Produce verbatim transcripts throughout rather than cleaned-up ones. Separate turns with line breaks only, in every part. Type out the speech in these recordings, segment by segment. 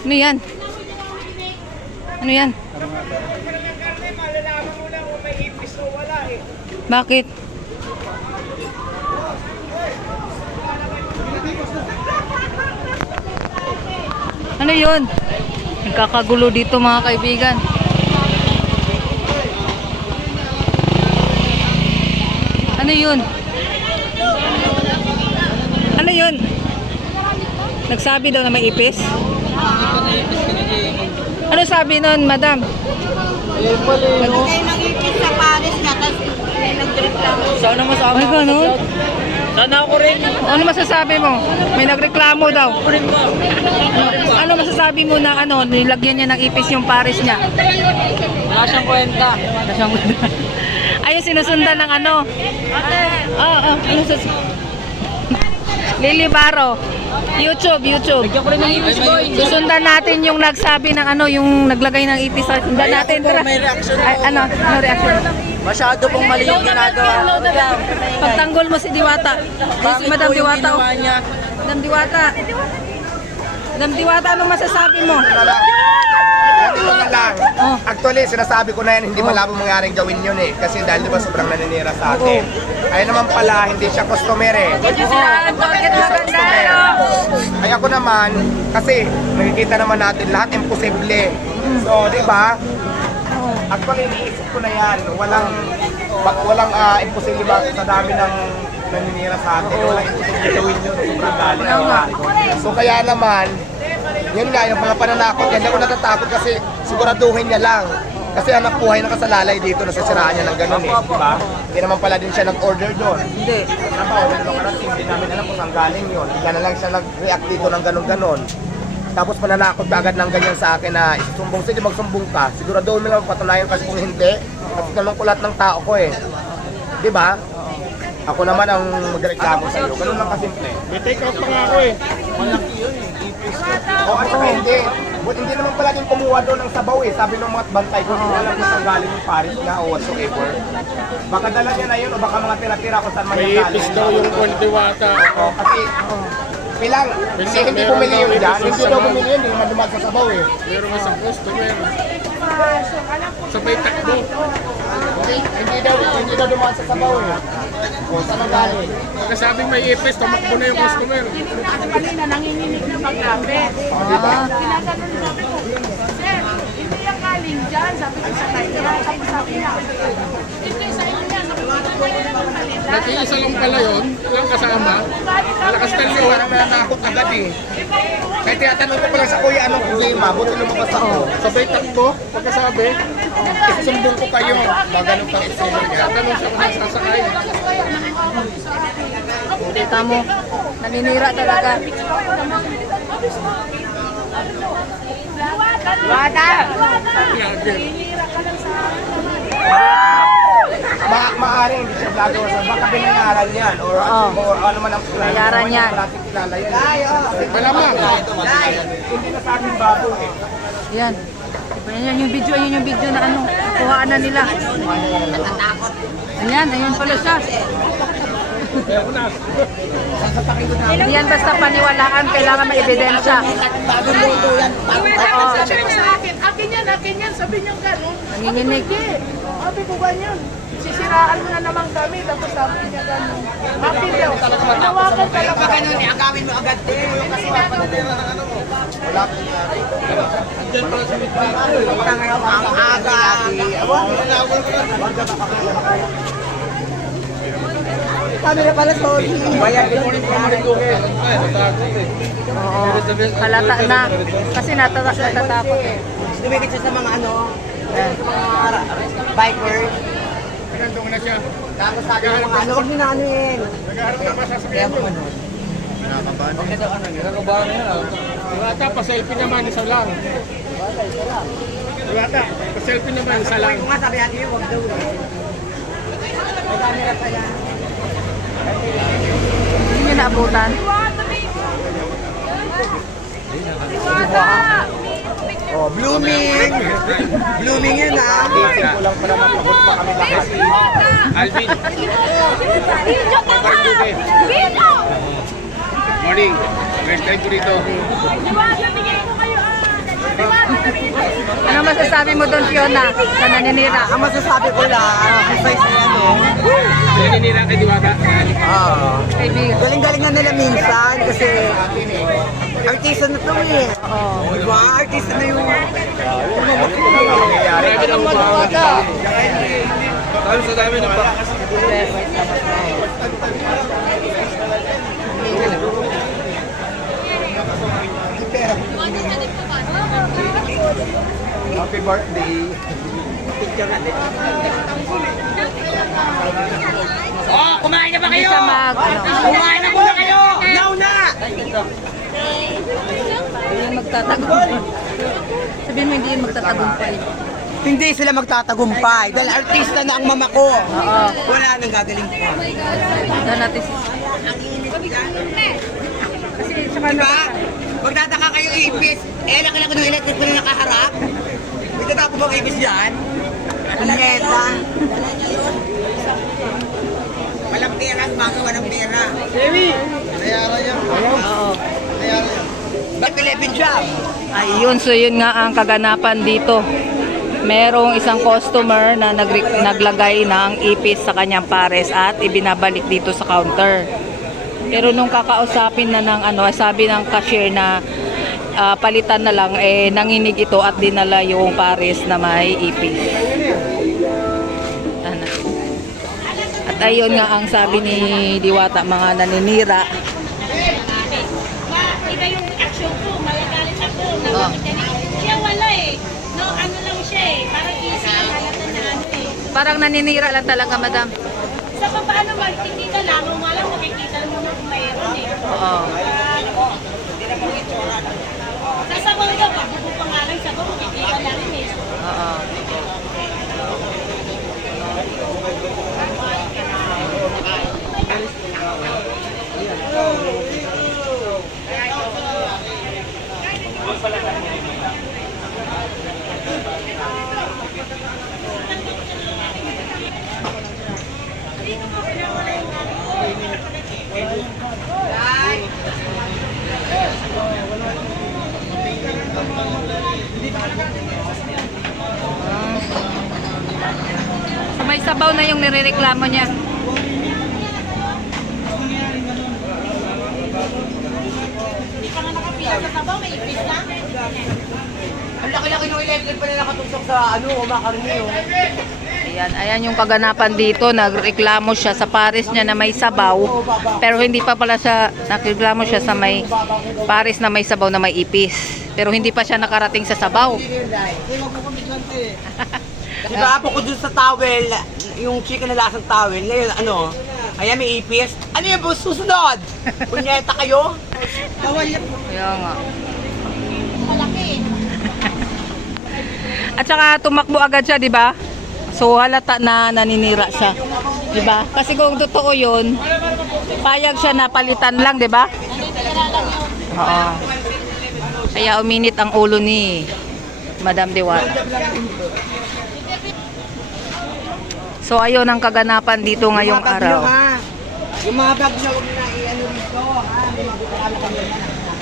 Ano yan? Ano yan? Bakit? Ano yun? Nagkakagulo dito mga kaibigan. Ano yun? Ano yun? Nagsabi daw na may ipis? Ano sabi nun, madam?
Kayo nang ipis sa Paris na, tapos may nagreklamo.
Sana masama
Ay,
ako sa
ganun?
vlog. Sana ako rin.
Ano masasabi mo? May nagreklamo daw.
Ako rin ba?
Ano masasabi mo na ano, nilagyan niya ng ipis yung Paris niya?
Wala siyang kwenta.
Ayun, sinusundan ng ano? Oo, oh, ano sa... Lily Baro. YouTube, YouTube.
Bigyan ko rin ng ipis boy.
Susundan natin yung nagsabi ng ano, yung naglagay ng ipis. Sundan
Ay,
natin.
ako po,
Tara.
may reaction
Ay,
ako.
ano? Ano reaction?
Masyado pong mali yung ginagawa.
Pagtanggol mo si Diwata. Eh, si Madam
po yung
Diwata.
ginawa niya?
Madam Diwata. Madam Diwata, anong masasabi mo?
Ito na lang.
Oh.
Actually, sinasabi ko na yan, hindi malabo mangyaring gawin yun eh. Kasi dahil diba sobrang naninira sa atin. Ayun naman pala, hindi siya customer eh. Hindi siya customer. Ay ako naman, kasi nakikita naman natin lahat imposible. So, di ba? Actually, iniisip ko na yan. Walang, bak, walang uh, imposible ba sa dami ng naninira sa atin. Walang imposible gawin yun. Sobrang galing. So, kaya naman, yun nga, yung mga pananakot yan, hindi ako natatakot kasi siguraduhin niya lang. Kasi anak buhay na kasalalay dito, nasasiraan niya ng ganun eh, di ba? Hindi naman pala din siya nag-order doon.
Hindi.
Trabaho, may naman karating, hindi namin alam kung saan galing yun. Bigla na lang siya nag-react dito ng ganun-ganon. Tapos mananakot ka agad ng ganyan sa akin na isusumbong, sige magsumbong ka. Siguraduhin mo lang patunayan kasi kung hindi, kasi naman ko lahat ng tao ko eh. Di ba? Ako naman ang magreklamo sa iyo. Ganun lang kasimple.
May take out pa nga ako eh.
Malaki yun eh. Ipis ko.
O at saka hindi. But hindi naman pala din kumuha doon ng sabaw eh. Sabi ng mga bantay ko, hindi alam kung saan galing yung Paris niya o whatsoever. Baka dala niya na yun o baka mga tira-tira kung saan man
May
yung galing.
ipis daw yung Diwata.
O, kasi pilang, kasi hindi
meron
bumili
daw
yun
ipis
dyan.
yung
Hindi daw
sabaw.
bumili yun, hindi naman dumag sa sabaw eh.
Meron nga sa customer. Sabay takbo.
Hindi, hindi daw, hindi daw dumaan sa sabaw eh. O, saan ang galing?
Pagkasabing may ipis, tumakbo na yung customer.
Kasi kanina nanginginig na maglapit.
Ah,
Tinatanon sabi ko, sir, hindi yung galing dyan. Sabi ko sa kanya. Tapos sabi niya, hindi sa inyo yan. Sabi ko, pwede naman malila.
Nag-iisa lang pala yun. Walang kasama. Malakas
Kasi
talo.
parang nanakot agad eh. Kaya tinatanong ko pala sa kuya, anong problema? Buti lumabas ako.
Sabay takbo. Pagkasabi,
Isusumbong ko kayo. Mga ganun pang eksena niya.
tatanong siya kung nasasakay.
kita mo. Naninira talaga.
Ma maaring hindi siya vlogger sa baka binayaran yan or,
Oo.
or ano man ang
Binayaran yan.
Natin kilala yan.
Malamang.
Hindi na sa akin bago eh.
Yan. Yan yung video, yun yung video na ano, kuhaan na nila. Ayan, ayun pala siya. Hindi yan basta paniwalaan, kailangan may ebidensya.
Bagong luto yan. Oo. Sabi sa akin, akin yan, akin yan. Sabi niya gano'n.
Nanginginig.
Sabi ko ganyan. Sisiraan mo na naman kami. Tapos sabi niya gano'n. Happy daw. Tinawagan talaga.
Ganun eh, agawin mo agad din. Yung kasuha pa na din ng ano mo.
Wala.
Ang aga. Kami na pala, sorry. Bayan din ulit yung mga
Oo. Halata na. Kasi natata natatakot eh.
Dumikit siya sa mga ano, sa mga bikers.
Nandun na siya.
Tapos sabi ng mga ano, huwag nyo na ano yun.
Naghaharap na masasakyan
Kaya
yun.
po ano. Nakakabahan. Huwag na daw ano yun. Nakakabahan na yan.
Diwata, pa-selfie naman, isa lang. Diwata, pa-selfie naman, isa lang.
Kung nga sabi natin yun, huwag daw. May camera pa yan.
Hindi niya naabutan.
Oh, blooming! Blooming yun ah!
Isip ko lang pala mapagod pa kami lahat.
Alvin. Morning. First time ko rito.
masasabi mo doon, Fiona, sa naninira?
Ang masasabi ko lang, ang size na yan, oh.
Naninira kay Diwata.
Oo.
Kaibigan.
Galing-galing na nila minsan kasi artista na to eh.
Oo.
Diba? Artista na yung...
Marami ng mga dahil sa dami ng pa.
Happy birthday.
Oh, kumain na ba
Hindi siya mag, ano,
Kumain na muna kayo! Now na!
hindi yun magtatagumpay. Sabihin mo, hindi yun magtatagumpay.
Hindi sila magtatagumpay dahil artista na ang mama ko.
Oo.
Wala nang gagaling pa.
Doon natin si...
Diba? Magtataka kayo ipis. Eh, laki-laki ng electric ko na nakaharap. May tatapo bang ipis dyan? Neta. Walang pera, gumagawa ng pera. Baby! Nayaran niya.
Oo.
Nayaran niya. Ba't Philippine job?
Ayun, so yun nga ang kaganapan dito. Merong isang customer na nag naglagay ng ipis sa kanyang pares at ibinabalik dito sa counter. Pero nung kakausapin na ng ano, sabi ng cashier na ah, palitan na lang, eh nanginig ito at dinala yung pares na may ipis. Ano? At ayun nga ang sabi ni Diwata, mga naninira.
Iba yung action ko, malagalit ako.
Oh.
Siya wala eh. No, ano lang siya eh. Parang easy ang halata na ano eh.
Parang naninira lang talaga, madam.
Sa paano magkikita lang, kung walang makikita mo na kung mayroon eh.
Oo.
Sa sabaw daw, pag buko pa nga lang sabaw, makikita lang eh.
Oo. So may sabaw na yung nirereklamo niya.
Hindi ka nga nakapila sa sabaw, may ipis na.
Ang laki-laki ng electric pa na nakatusok sa ano, umakarni oh.
Ayan, ayan yung kaganapan dito. Nagreklamo siya sa pares niya na may sabaw. Pero hindi pa pala siya, nagreklamo siya sa may pares na may sabaw na may ipis. Pero hindi pa siya nakarating sa sabaw.
Di ba, po ko dun sa towel, yung chicken na lasang towel, ngayon ano, ayan may ipis. Ano yung boss susunod? Punyeta kayo? Bawal yan po.
Kaya nga.
Malaki eh.
At saka tumakbo agad siya, di ba? So halata na naninira siya. Di ba? Kasi kung totoo yun, payag siya na palitan lang, di ba? Oo. Kaya uminit ang ulo ni Madam Diwata. So ayun ang kaganapan dito ngayong
Yung mga bag
araw.
nyo, ha? Yung mga bag nyo, huwag nyo na i-ano rito, ha? May magkakala kami na.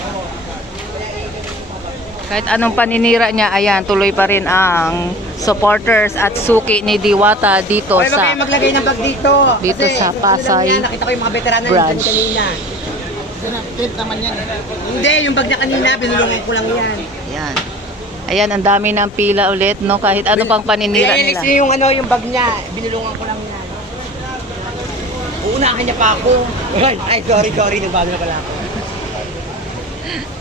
Kahit anong paninira niya, ayan, tuloy pa rin ang supporters at suki ni Diwata dito
Okay,
sa
kayo maglagay ng bag dito.
dito
Kasi,
sa
susunod
Pasay
lang yan, nakita ko yung mga veterana
branch.
kanina. Pinag-trip naman yan. Hindi, yung bag niya kanina, binulungan ko lang yan.
Ayan. Ayan, ang dami ng pila ulit, no? Kahit ano pang paninira
Ayan,
nila.
yung ano, yung bag niya, binulungan ko lang yan. Uunahan niya pa ako. Ay, sorry, sorry, nagbago na pala ako.